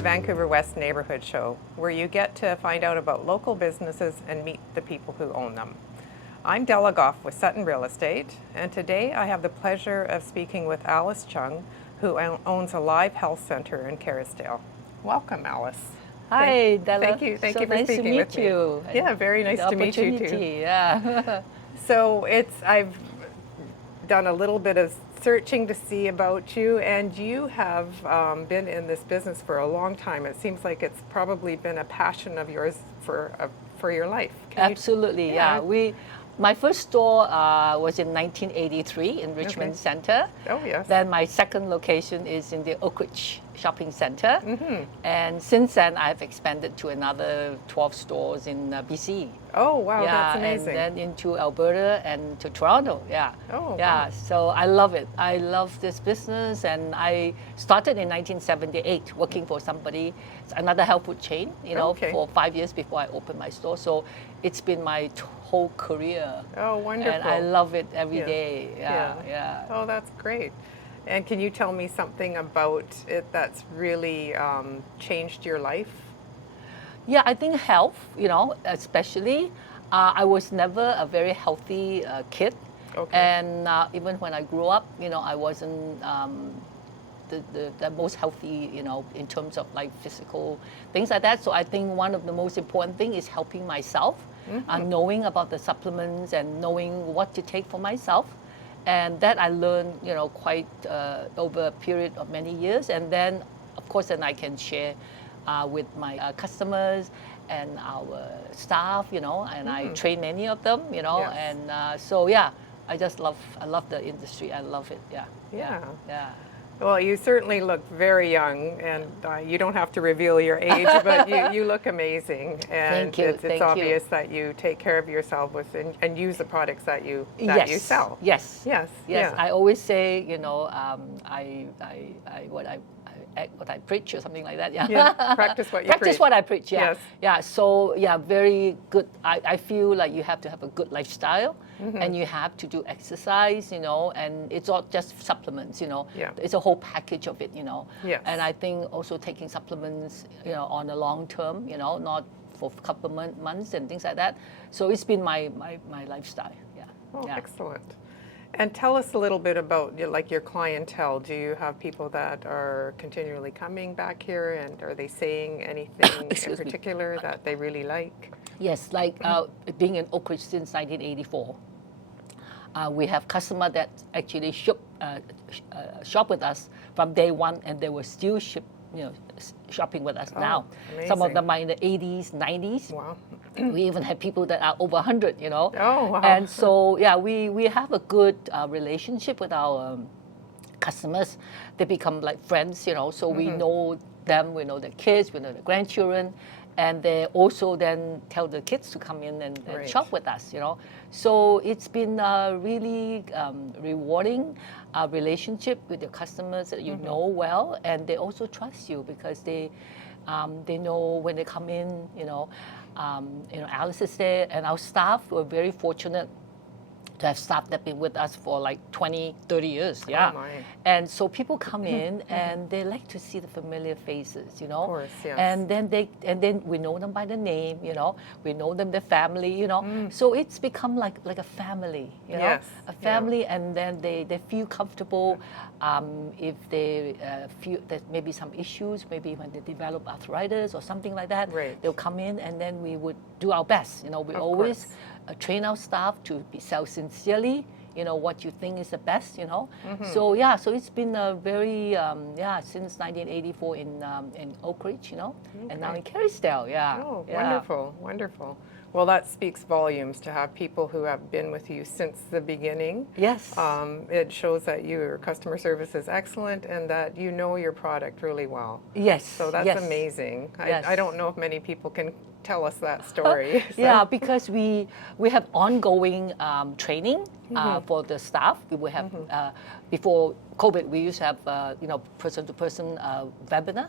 the Vancouver West Neighborhood Show, where you get to find out about local businesses and meet the people who own them. I'm Della Goff with Sutton Real Estate, and today I have the pleasure of speaking with Alice Chung, who owns a live health center in Kerrisdale. Welcome, Alice. Hi, Della. Thank you for nice speaking with me. You. Yeah, very nice to meet you too. Yeah. So I've done a little bit of searching to see about you, and you have been in this business for a long time. It seems like it's probably been a passion of yours for your life. Absolutely, yeah. My first store was in 1983 in Richmond Center. Oh, yes. Then my second location is in the Oakridge shopping center. And since then, I've expanded to another 12 stores in BC. Oh, wow, that's amazing. And then into Alberta and to Toronto, Oh, yeah. wow. So I love it. I love this business, and I started in 1978 working for somebody, another health food chain, for 5 years before I opened my store. So it's been my whole career. Oh, wonderful. And I love it every day. Yeah. Oh, that's great. And can you tell me something about it that's really changed your life? Yeah, I think health, especially. I was never a very healthy kid. Okay. And even when I grew up, I wasn't the most healthy, in terms of like physical things like that. So I think one of the most important thing is helping myself, knowing about the supplements and knowing what to take for myself. And that I learned, quite over a period of many years. And then, of course, then I can share with my customers and our staff, and I train many of them, Yes. and so yeah, I love the industry. I love it. Yeah. Well, you certainly look very young, and you don't have to reveal your age, but you look amazing. And Thank you. It's obvious that you take care of yourself and use the products that you sell. Yes. Yeah. I always say, what I preach or something like that. Yeah. Practice what you Practice preach. what I preach. Yeah. Yes. Yeah. So very good. I feel like you have to have a good lifestyle, and you have to do exercise. And it's not just supplements. Yeah. It's a whole package of it. Yes. And I think also taking supplements, on the long term. Not for a couple of months and things like that. So it's been my lifestyle. Yeah. Oh, yeah. excellent. And tell us a little bit about your clientele. Do you have people that are continually coming back here, and are they saying anything in particular that they really like? Yes, like being in Oakridge since 1984. We have customers that actually shop with us from day one, and they were still shopping with us now. Amazing. Some of them are in the 80s, 90s. Wow. We even have people that are over 100, Oh, wow. And so, yeah, we have a good relationship with our customers. They become like friends, so we know them, we know their kids, we know their grandchildren, and they also then tell the kids to come in and shop with us, So it's been a really rewarding relationship with your customers that you know well, and they also trust you because they know when they come in, Alice is there, and our staff were very fortunate to have staff that have been with us for like 20, 30 years. Yeah. Oh my. And so people come in and they like to see the familiar faces, Of course, yes. And then we know them by the name, we know them, their family, So it's become like a family, Yes. a family, and then they feel comfortable. If they feel that maybe some issues, maybe when they develop arthritis or something like that, Right. they'll come in, and then we would do our best. We Of always course. train our staff to sell sincerely, what you think is the best, So yeah, so it's been a very since 1984 in Oakridge, and now in Kerrisdale. Yeah. Oh, yeah. wonderful. Well, that speaks volumes to have people who have been with you since the beginning. Yes. It shows that your customer service is excellent and that you know your product really well. Yes. So that's amazing. Yes. I don't know if many people can tell us that story. So. Yeah, because we have ongoing training for the staff. We will have before COVID, we used to have person-to-person webinar,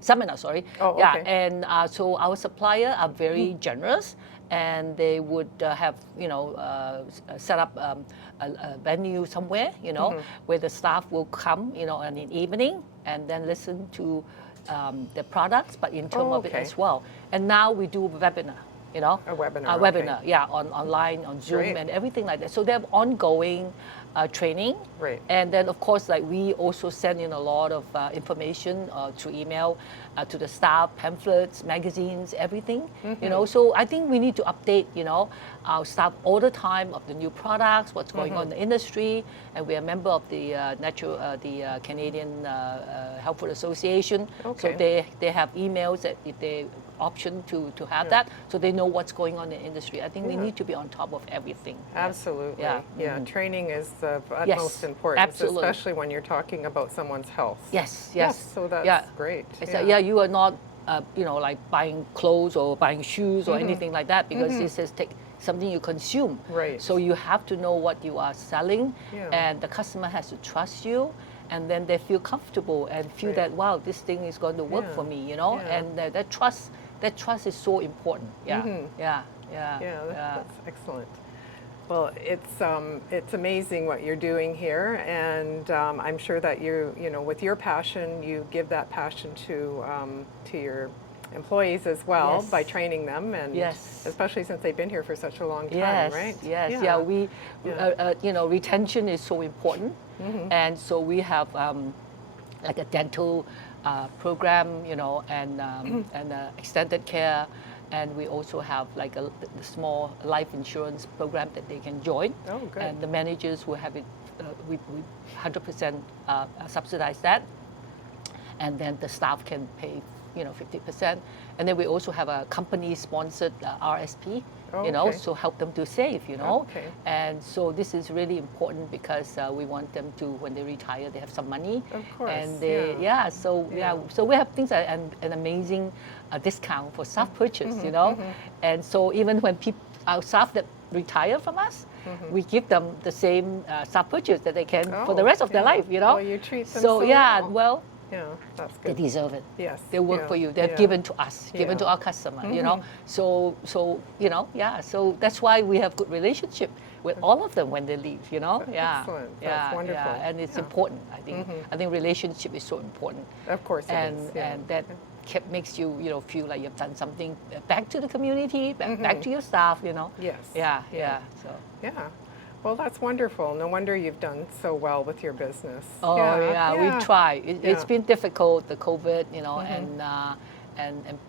seminar. Sorry. Oh, okay. Yeah, and so our supplier are very generous, and they would have set up a venue somewhere, where the staff will come, in the evening, and then listen to the products, but in terms of it okay. as well. And now we do webinar, you know. A webinar, A webinar, okay. yeah, online, on Zoom, Great. and everything like that. So they have ongoing training. Right. And then, of course, like we also send in a lot of information through email to the staff, pamphlets, magazines, everything. You know, so I think we need to update, you know, our staff all the time of the new products, what's going on in the industry, and we are a member of the Canadian Health Food Association. Okay. So they have emails that if they option to have that, so they know what's going on in the industry. I think we need to be on top of everything. Absolutely. Yeah. Yeah. Training is of Yes, utmost importance, absolutely. especially when you're talking about someone's health. Yes, Yes, yes. so that's yeah. great. It's you are not, you know, like buying clothes or buying shoes or anything like that, because this is something you consume. Right. So you have to know what you are selling, Yeah. and the customer has to trust you, and then they feel comfortable and feel Right. that, wow, this thing is going to work Yeah. for me, you know, Yeah. and that trust is so important. Yeah, yeah, yeah. Yeah, that's excellent. Well, it's amazing what you're doing here, and I'm sure that you know, with your passion, you give that passion to your employees as well Yes. by training them, and Yes. especially since they've been here for such a long time, Yes, right? yes, Yeah. yeah. We, Yeah. you know, retention is so important, and so we have like a dental program, you know, and extended care, and we also have like a small life insurance program that they can join. Oh, good. And the managers will have it. We 100% subsidize that, and then the staff can pay, you know, 50%, and then we also have a company-sponsored RSP, Oh, you know, okay. so help them to save, you know. Okay. And so this is really important because we want them to, when they retire, they have some money. Of course, And they, so we have things like an amazing discount for staff purchase, you know. And so even when our staff that retire from us, we give them the same staff purchase that they can for the rest of their life, you know. Well, you treat them so so yeah, well. well, Yeah, that's they good. deserve it. Yes. They work yeah, for you. They've yeah. given to us, given Yeah. to our customer, you know. So you know, so that's why we have good relationship with all of them when they leave, you know. Yeah. Excellent. Yeah, That's wonderful. yeah. And it's Yeah. important. I think relationship is so important. Of course it and is, yeah. and that makes you, you know, feel like you've done something back to the community, back to your staff, you know. Yes. Yeah, Yeah. yeah. So. Yeah. Well, that's wonderful. No wonder you've done so well with your business. Oh yeah, we try. It's Yeah. been difficult, the COVID, you know, and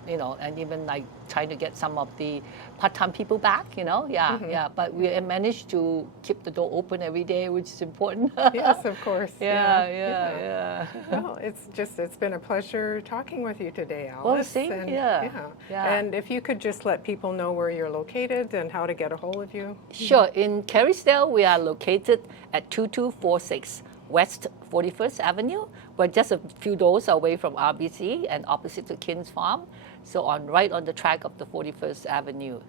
you know, and even like trying to get some of the part-time people back, you know. Yeah, yeah. But we managed to keep the door open every day, which is important. Yes, of course. Yeah. Well, it's been a pleasure talking with you today, Alice. Well, same and, here. Yeah. And if you could just let people know where you're located and how to get a hold of you. Sure. In Kerrisdale, we are located at 2246 West 41st Avenue. We're just a few doors away from RBC and opposite to King's Farm. So right on the track of the 41st Avenue.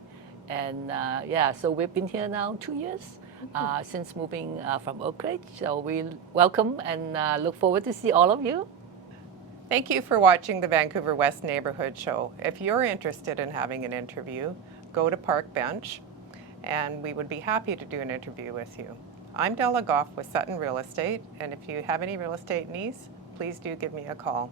And so we've been here now 2 years since moving from Oakridge. So we welcome and look forward to see all of you. Thank you for watching the Vancouver West Neighborhood Show. If you're interested in having an interview, go to Park Bench, and we would be happy to do an interview with you. I'm Della Goff with Sutton Real Estate, and if you have any real estate needs, please do give me a call.